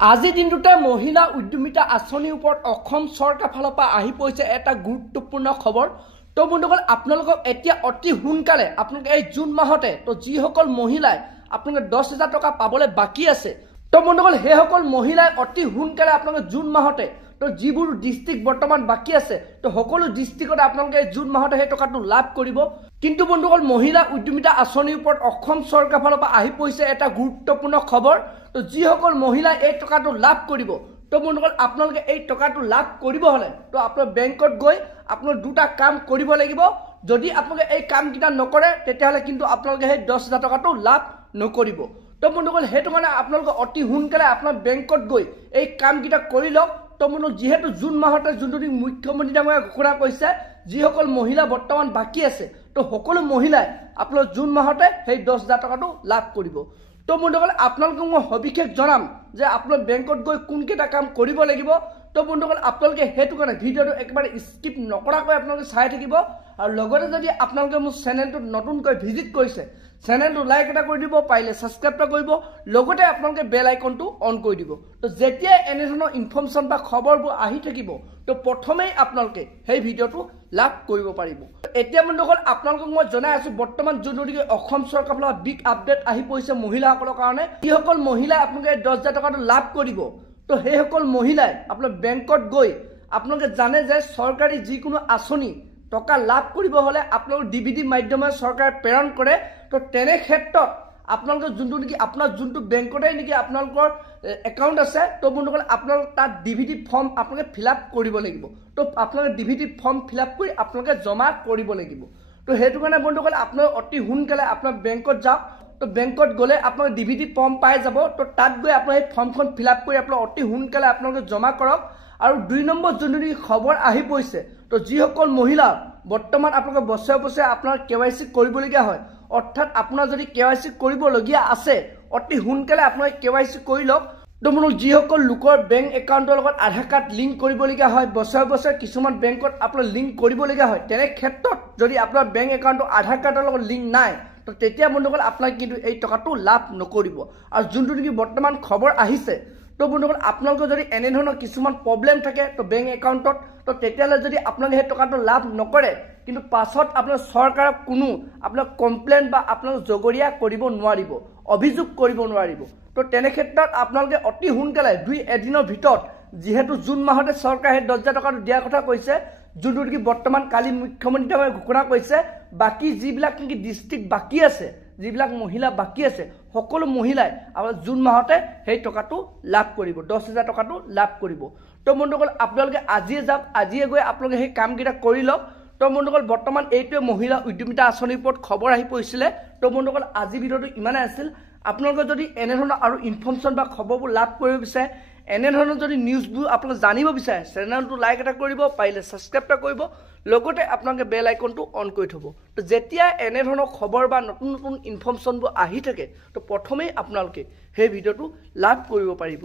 আজি দিনটোতে মহিলা উদ্যমিতা আঁচনিৰ ওপৰত অসম চৰকাৰ ফালৰ পৰা আহি পৰিছে এটা গুৰুত্বপূৰ্ণ খবৰ। তো বন্ধুসকল আপোনালোকক এতিয়া অতি সোনকালে আপোনালোকে এই জুন মাহতে তো যিসকল মহিলাই আপোনালোকে 10,000 টকা পাবলৈ বাকী আছে, তো বন্ধুসকল সেইসকল মহিলাই অতি সোনকালে আপোনালোকে জুন মাহতে তো যিবোৰ ডিস্ট্ৰিক্ট বৰ্তমান বাকী আছে তো সকলো ডিস্ট্ৰিক্টত আপোনালোকে জুন মাহতে সেই টকাটো লাভ কৰিব। কিন্তু বন্ধুসকল মহিলা উদ্যমিতা আঁচনিৰ ওপৰত অসম চৰকাৰ ফালৰ পৰা আহি পৰিছে এটা গুৰুত্বপূৰ্ণ খবৰ। তো যিসকল মহিলাই এই টকাটো লাভ কৰিব, তো বন্ধুসকল আপোনালোকে এই টকাটো লাভ কৰিব হলে তো আপোনাৰ বেংকত গৈ আপোনালোকে দুটা কাম কৰিব লাগিব। যদি আপোনালোকে এই কামকেইটা নকৰে তেতিয়াহলে কিন্তু আপোনালোকে সেই 10,000 টকাটো লাভ নকৰিব। তো বন্ধুসকল সেইটো কাৰণে আপোনালোকে অতি সোনকালে আপোনাৰ বেংকত গৈ এই কামকেইটা কৰি লওক। তো বন্ধু যেহেতু জুন মাহতে যোনটো মুখ্যমন্ত্ৰী ডাঙৰীয়াই ঘোষণা কৰিছে যিসকল মহিলা বৰ্তমান বাকী আছে তো সকলো মহিলাই আপোনালোক জুন মাহতে সেই 10,000 টকাটো লাভ কৰিব। তো বন্ধুসকল আপোনালোকক মই সবিশেষ জনাম যে আপোনাৰ বেংকত গৈ কোনকেইটা কাম কৰিব লাগিব। তো বন্ধুসকল আপোনালোকে সেইটো কাৰণে ভিডিঅ'টো একেবাৰে স্কিপ নকৰাকৈ আপোনালোকে চাই থাকিব। আৰু লগতে যদি আপোনালোকে মোৰ চেনেলটো নতুনকৈ ভিজিট কৰিছে চেনেলটো লাইক এটা কৰি দিব, পাৰিলে ছাবস্ক্ৰাইব এটা কৰিব, লগতে আপোনালোকে বেল আইকনটো অন কৰি দিব। তো যেতিয়া এনেধৰণৰ ইনফৰমেশ্যন বা খবৰবোৰ আহি থাকিব তো প্ৰথমেই আপোনালোকে সেই ভিডিঅ'টো লাভ কৰিব পাৰিব। এতিয়া বন্ধুসকল আপোনালোকক মই জনাই আছো বৰ্তমান যোনটো অসম চৰকাৰৰ ফালৰ পৰা বিগ আপডেট আহি পৰিছে মহিলাসকলৰ কাৰণে। যিসকল মহিলাই আপোনালোকে 10,000 টকাটো লাভ কৰিব তো সেইসকল মহিলাই আপোনাৰ বেংকত গৈ আপোনালোকে জানে যে চৰকাৰী যিকোনো আঁচনি টকা লাভ কৰিব হলে আপোনালোকৰ ডিভিডি মাধ্যমেৰে চৰকাৰে প্ৰেৰণ কৰে। তো তেনে ক্ষেত্ৰত আপোনালোকৰ যোনটো নেকি আপোনাৰ যোনটো বেংকতে নেকি আপোনালোকৰ একাউণ্ট আছে তো বন্ধুসকল আপোনালোক তাত ডিভিডি ফৰ্ম আপোনালোকে ফিল আপ কৰিব লাগিব। তো আপোনালোকে ডিভিডি ফৰ্ম ফিল আপ কৰি আপোনালোকে জমা কৰিব লাগিব। তো সেইটো কাৰণে বন্ধুসকল আপোনালোক অতি সোনকালে আপোনাৰ বেংকত যাওক। তো বেংকত গ'লে আপোনালোকে ডিভিডি ফৰ্ম পাই যাব। তো তাত গৈ আপোনালোকে সেই ফৰ্মখন ফিল আপ কৰি আপোনালোকে অতি সোনকালে আপোনালোকে জমা কৰক। আৰু 2 নম্বৰ যোনটো নেকি খবৰ আহি পৰিছে তো যিসকল মহিলা বৰ্তমান আপোনালোকে বছৰে বছৰে আপোনাৰ KYC কৰিবলগীয়া হয়, অৰ্থাৎ আপোনাৰ যদি KYC কৰিবলগীয়া আছে অতি সোনকালে আপোনালোকে KYC কৰি লওক। তো বন্ধু যিসকল লোকৰ বেংক একাউণ্টৰ লগত আধাৰ কাৰ্ড লিংক কৰিবলগীয়া হয়, বছৰে বছৰে কিছুমান বেংকত আপোনাৰ লিংক কৰিবলগীয়া হয়, তেনে ক্ষেত্ৰত যদি আপোনাৰ বেংক একাউণ্টৰ আধাৰ কাৰ্ডৰ লগত লিংক নাই তো তেতিয়া বন্ধুসকল আপোনাক কিন্তু এই টকাটো লাভ নকৰিব। আৰু যোনটো নেকি বৰ্তমান খবৰ আহিছে তো বন্ধুসকল আপোনালোকৰ যদি এনেধৰণৰ কিছুমান প্ৰব্লেম থাকে তো বেংক একাউণ্টত তো তেতিয়াহ'লে যদি আপোনালোকে সেই টকাটো লাভ নকৰে কিন্তু পাছত আপোনাৰ চৰকাৰক কোনো আপোনাক কমপ্লেইন বা আপোনালোক জগৰীয়া কৰিব নোৱাৰিব, অভিযোগ কৰিব নোৱাৰিব। তো তেনে ক্ষেত্ৰত আপোনালোকে অতি সোনকালে 2 দিনৰ ভিতৰত যিহেতু জুন মাহতে চৰকাৰে 10,000 টকাটো দিয়াৰ কথা কৈছে, যোনটো নেকি বৰ্তমান কালি মুখ্যমন্ত্ৰী ডাঙৰীয়াই ঘোষণা কৰিছে বাকী যিবিলাক নেকি ডিস্ট্ৰিক্ট বাকী আছে, যিবিলাক মহিলা বাকী আছে সকলো মহিলাই আপোনাৰ জুন মাহতে সেই টকাটো লাভ কৰিব, 10,000 টকাটো লাভ কৰিব। তো বন্ধুসকল আপোনালোকে আজিয়ে যাওক, আজিয়ে গৈ আপোনালোকে সেই কামকেইটা কৰি লওক। তো বন্ধুসকল বৰ্তমান এইটোৱে মহিলা উদ্যমিতা আঁচনিৰ ওপৰত খবৰ আহি পৰিছিলে। তো বন্ধুসকল আজি ভিডিঅ'টো ইমানেই আছিল। আপোনালোকে যদি এনেধৰণৰ আৰু ইনফৰমেশ্যন বা খবৰবোৰ লাভ কৰিব বিচাৰে, এনেধৰণৰ যদি নিউজবোৰ আপোনালোকে জানিব বিচাৰে চেনেলটো লাইক এটা কৰিব, পাৰিলে ছাবস্ক্ৰাইব এটা কৰিব, লগতে আপোনালোকে বেল আইকনটো অন কৰি থ'ব। তো যেতিয়া এনেধৰণৰ খবৰ বা নতুন নতুন ইনফৰমেশ্যনবোৰ আহি থাকে তো প্ৰথমেই আপোনালোকে সেই ভিডিঅ'টো লাভ কৰিব পাৰিব।